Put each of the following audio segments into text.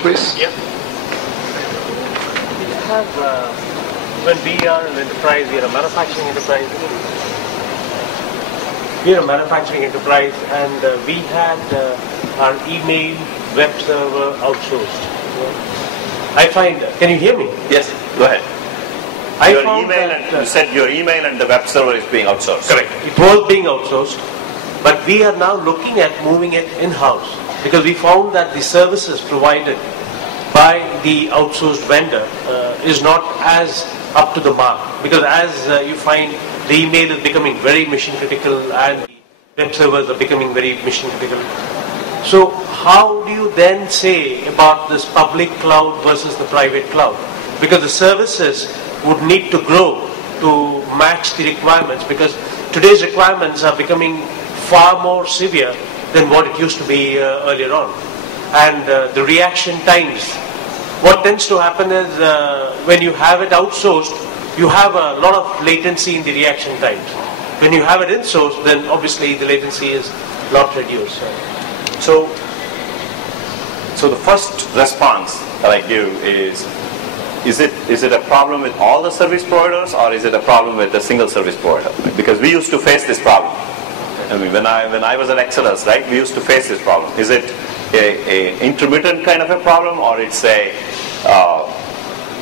please. Yeah. We have, when we are an enterprise, we are a manufacturing enterprise. We are a manufacturing enterprise, and we had our email web server outsourced. I find, can you hear me? Yes, go ahead. You said your email and the web server is being outsourced. Correct. It was being outsourced, but we are now looking at moving it in-house because we found that the services provided by the outsourced vendor is not as up to the mark. Because as you find, the email is becoming very mission critical and the web servers are becoming very mission critical. So how do you then say about this public cloud versus the private cloud? Because the services would need to grow to match the requirements, because today's requirements are becoming far more severe than what it used to be earlier on. And the reaction times, what tends to happen is when you have it outsourced, you have a lot of latency in the reaction times. When you have it in-sourced, then obviously the latency is a lot reduced. So the first response that I give is it a problem with all the service providers, or is it a problem with a single service provider? Because we used to face this problem. I mean, when I was at Exodus, right, we used to face this problem. Is it a intermittent kind of a problem, or it's a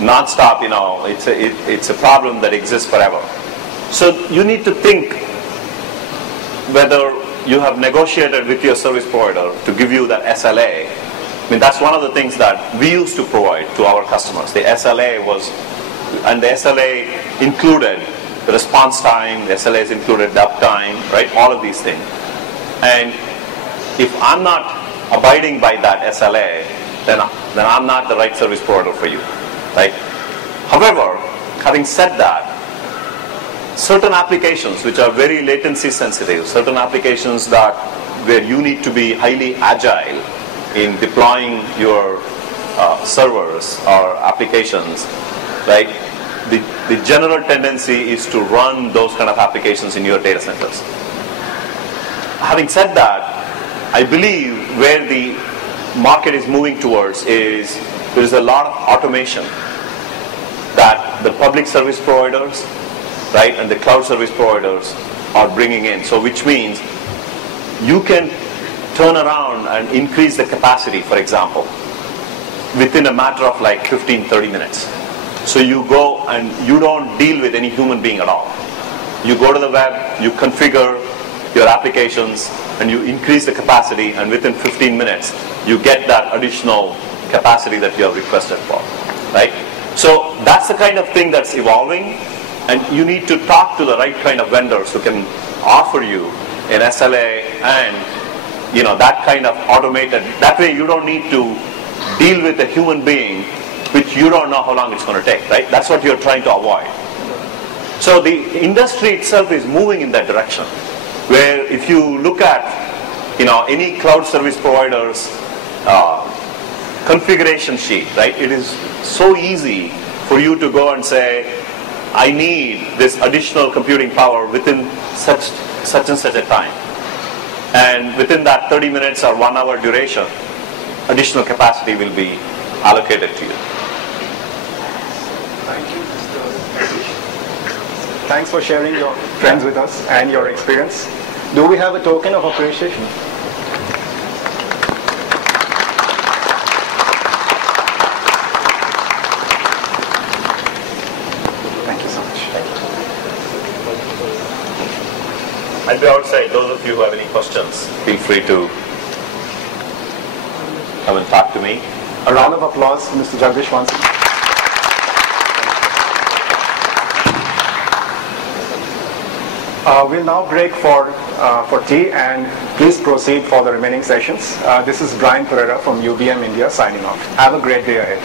non-stop, it's a problem that exists forever? So you need to think whether you have negotiated with your service provider to give you that SLA. I mean, that's one of the things that we used to provide to our customers. The SLA and the SLA included the response time, the SLAs included the uptime, right? All of these things. And if I'm not abiding by that SLA, then I'm not the right service provider for you, right? However, having said that, certain applications which are very latency sensitive, certain applications where you need to be highly agile in deploying your servers or applications, right? The general tendency is to run those kind of applications in your data centers. Having said that, I believe where the market is moving towards is there is a lot of automation that the public service providers, right, and the cloud service providers are bringing in. So which means you can turn around and increase the capacity, for example, within a matter of like 15-30 minutes. So you go and you don't deal with any human being at all. You go to the web, you configure your applications, and you increase the capacity, and within 15 minutes, you get that additional capacity that you have requested for, right? So that's the kind of thing that's evolving, and you need to talk to the right kind of vendors who can offer you an SLA and that kind of automated. That way you don't need to deal with a human being which you don't know how long it's going to take, right? That's what you're trying to avoid. So the industry itself is moving in that direction, where if you look at any cloud service provider's configuration sheet, right? It is so easy for you to go and say, I need this additional computing power within such and such a time. And within that 30 minutes or 1 hour duration, additional capacity will be allocated to you. Thank you, Mr. Jagadeesh. Thanks for sharing your trends with us and your experience. Do we have a token of appreciation? Thank you so much. I'll be outside. Those of you who have any questions, feel free to come and talk to me. A round of applause for Mr. Jagadeesh once. We'll now break for tea, and please proceed for the remaining sessions. This is Brian Pereira from UBM India signing off. Have a great day ahead.